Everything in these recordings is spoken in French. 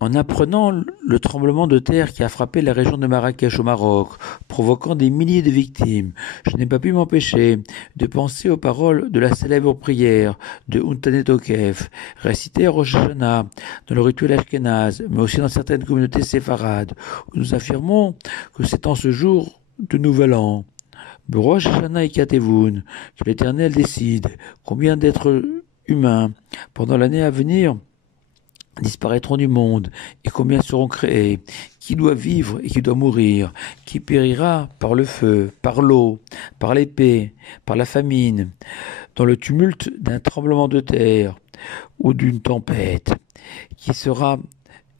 En apprenant le tremblement de terre qui a frappé la région de Marrakech au Maroc, provoquant des milliers de victimes, je n'ai pas pu m'empêcher de penser aux paroles de la célèbre prière de Untanet Tokef, récitée à Rosh Hashanah, dans le rituel ashkénaze, mais aussi dans certaines communautés séfarades, où nous affirmons que c'est en ce jour de Nouvel An, Rosh Hashanah et Katevun, que l'Éternel décide combien d'êtres humains, pendant l'année à venir, disparaîtront du monde, et combien seront créés, qui doit vivre et qui doit mourir, qui périra par le feu, par l'eau, par l'épée, par la famine, dans le tumulte d'un tremblement de terre ou d'une tempête, qui sera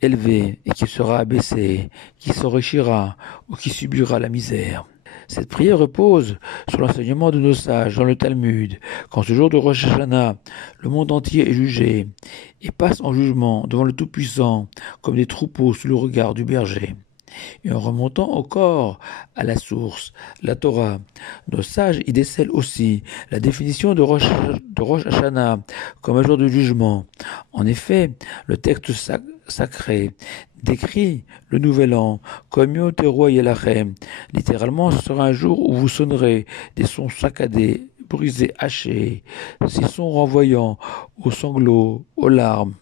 élevé et qui sera abaissé, qui s'enrichira ou qui subira la misère. Cette prière repose sur l'enseignement de nos sages dans le Talmud, qu'en ce jour de Rosh Hashanah, le monde entier est jugé et passe en jugement devant le Tout-Puissant comme des troupeaux sous le regard du berger. Et en remontant encore à la source, la Torah, nos sages y décèlent aussi la définition de Rosh Hashanah comme un jour de jugement. En effet, le texte sacré décrit le nouvel an comme Yom Teruah Yelachem. Littéralement, ce sera un jour où vous sonnerez des sons saccadés, brisés, hachés, ces sons renvoyant aux sanglots, aux larmes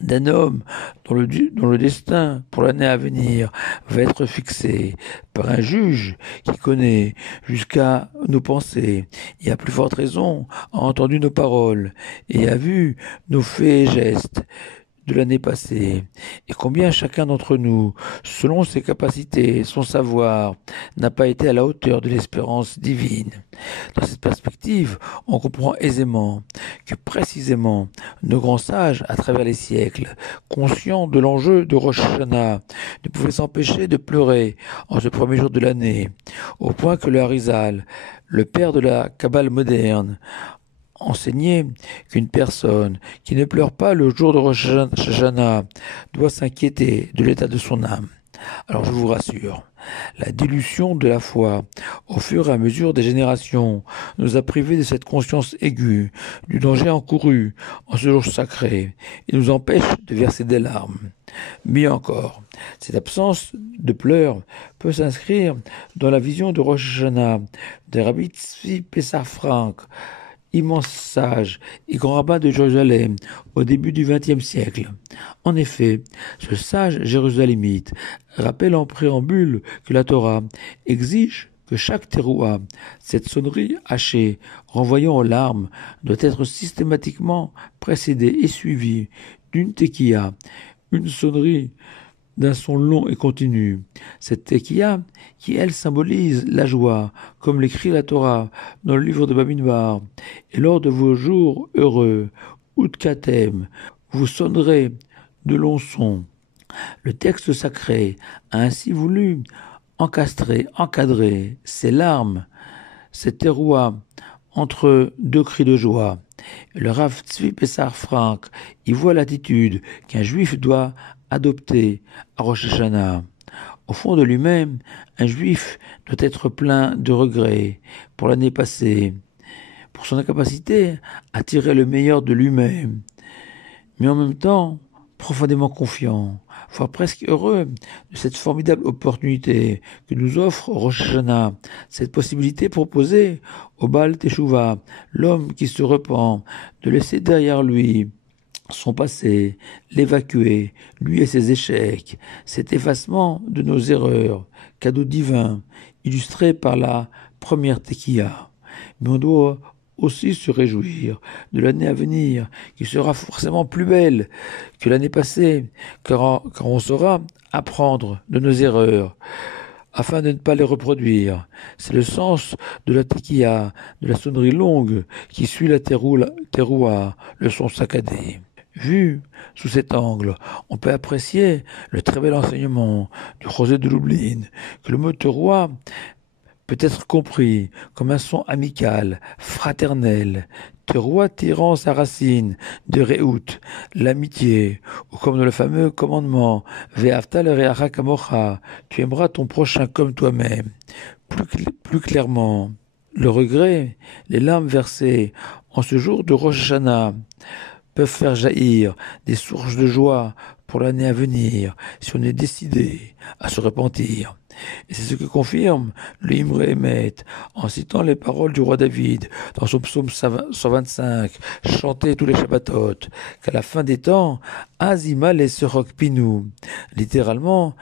d'un homme dont le destin pour l'année à venir va être fixé par un juge qui connaît jusqu'à nos pensées et à plus forte raison a entendu nos paroles et a vu nos faits et gestes de l'année passée, et combien chacun d'entre nous, selon ses capacités, son savoir, n'a pas été à la hauteur de l'espérance divine. Dans cette perspective, on comprend aisément que précisément nos grands sages, à travers les siècles, conscients de l'enjeu de Rosh Hashanah, ne pouvaient s'empêcher de pleurer en ce premier jour de l'année, au point que le Harizal, le père de la Kabbale moderne, enseignait qu'une personne qui ne pleure pas le jour de Rosh Hashanah doit s'inquiéter de l'état de son âme. Alors je vous rassure, la dilution de la foi, au fur et à mesure des générations, nous a privés de cette conscience aiguë, du danger encouru en ce jour sacré, et nous empêche de verser des larmes. Mieux encore, cette absence de pleurs peut s'inscrire dans la vision de Rosh Hashanah de Rabbi Tzvi Pessah Frank, immense sage et grand rabbin de Jérusalem au début du XXe siècle. En effet, ce sage jérusalémite rappelle en préambule que la Torah exige que chaque terouah, cette sonnerie hachée renvoyant aux larmes, doit être systématiquement précédée et suivie d'une tekiya, une sonnerie d'un son long et continu. Cette tekiya, qui elle symbolise la joie, comme l'écrit la Torah dans le livre de Bamidbar, et lors de vos jours heureux, Utkatem, vous sonnerez de longs sons. Le texte sacré a ainsi voulu encadrer ces larmes, ces terouas entre deux cris de joie. Le Rav Tzvi Pessar Frank y voit l'attitude qu'un juif doit adopter à Rosh Hashanah. Au fond de lui-même, un juif doit être plein de regrets pour l'année passée, pour son incapacité à tirer le meilleur de lui-même, mais en même temps profondément confiant, voire presque heureux de cette formidable opportunité que nous offre Rosh Hashanah, cette possibilité proposée au Baal Teshuvah, l'homme qui se repent, de laisser derrière lui son passé, l'évacuer, lui et ses échecs, cet effacement de nos erreurs, cadeau divin, illustré par la première tekiya. Mais on doit aussi se réjouir de l'année à venir, qui sera forcément plus belle que l'année passée, car on saura apprendre de nos erreurs, afin de ne pas les reproduire. C'est le sens de la tekiya, de la sonnerie longue qui suit la terouah, le son saccadé. Vu sous cet angle, on peut apprécier le très bel enseignement du José de Lublin, que le mot terouah peut être compris comme un son amical, fraternel, terouah tirant sa racine de Rehout, l'amitié, ou comme dans le fameux commandement Ve'afta l'reacha kamocha, tu aimeras ton prochain comme toi-même. Plus clairement, le regret, les larmes versées en ce jour de Rosh Hashanah, peuvent faire jaillir des sources de joie pour l'année à venir si on est décidé à se repentir. Et c'est ce que confirme le Imre Emet en citant les paroles du roi David dans son psaume 125, chanté tous les Shabbatot, qu'à la fin des temps, Azima les serok pinou. Littéralement,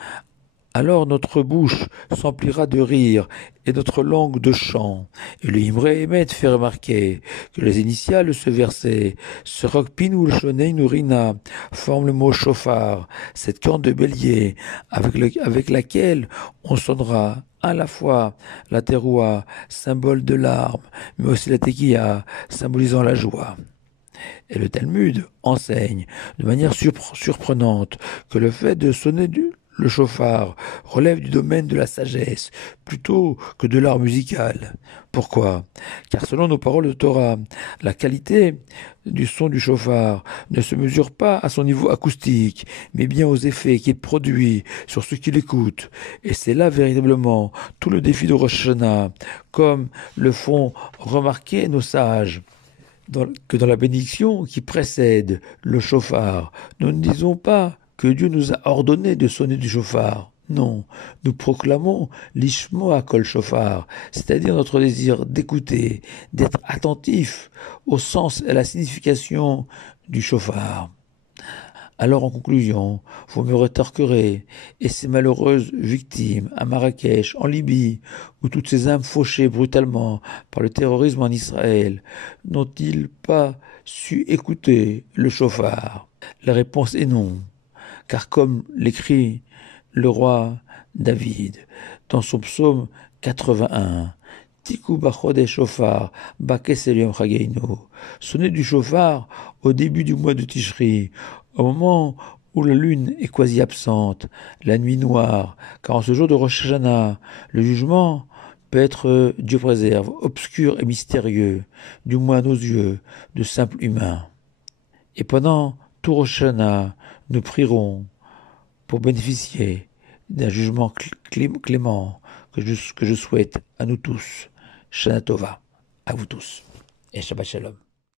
alors notre bouche s'emplira de rire et notre langue de chant. Et le Imre Emet fait remarquer que les initiales de ce verset, Serok Pinou Shonei Nourina, forment le mot chauffard, cette corne de bélier avec laquelle on sonnera à la fois la teroua, symbole de l'arme, mais aussi la tequilla, symbolisant la joie. Et le Talmud enseigne de manière surprenante que le fait de sonner le chauffard relève du domaine de la sagesse plutôt que de l'art musical. Pourquoi? Car selon nos paroles de Torah, la qualité du son du chauffard ne se mesure pas à son niveau acoustique, mais bien aux effets qu'il produit sur ceux qui l'écoutent. Et c'est là véritablement tout le défi de Rosh Hashanah, comme le font remarquer nos sages. Que dans la bénédiction qui précède le chauffard, nous ne disons pas que Dieu nous a ordonné de sonner du chauffard. Non, nous proclamons l'ishmoa kol chauffard, c'est-à-dire notre désir d'écouter, d'être attentif au sens et à la signification du chauffard. Alors en conclusion, vous me rétorquerez, et ces malheureuses victimes à Marrakech, en Libye, où toutes ces âmes fauchées brutalement par le terrorisme en Israël, n'ont-ils pas su écouter le chauffard? La réponse est non, car comme l'écrit le roi David dans son psaume 81, Tiku bachode shofar, bakeselium chageinu. Sonnez du chauffard au début du mois de Tishri, au moment où la lune est quasi absente, la nuit noire, car en ce jour de Rosh Hashanah, le jugement peut être, Dieu préserve, obscur et mystérieux, du moins à nos yeux, de simples humains. Et pendant tout Rosh Hashanah, nous prierons pour bénéficier d'un jugement clément que je souhaite à nous tous. Shana Tova, à vous tous, et Shabbat Shalom.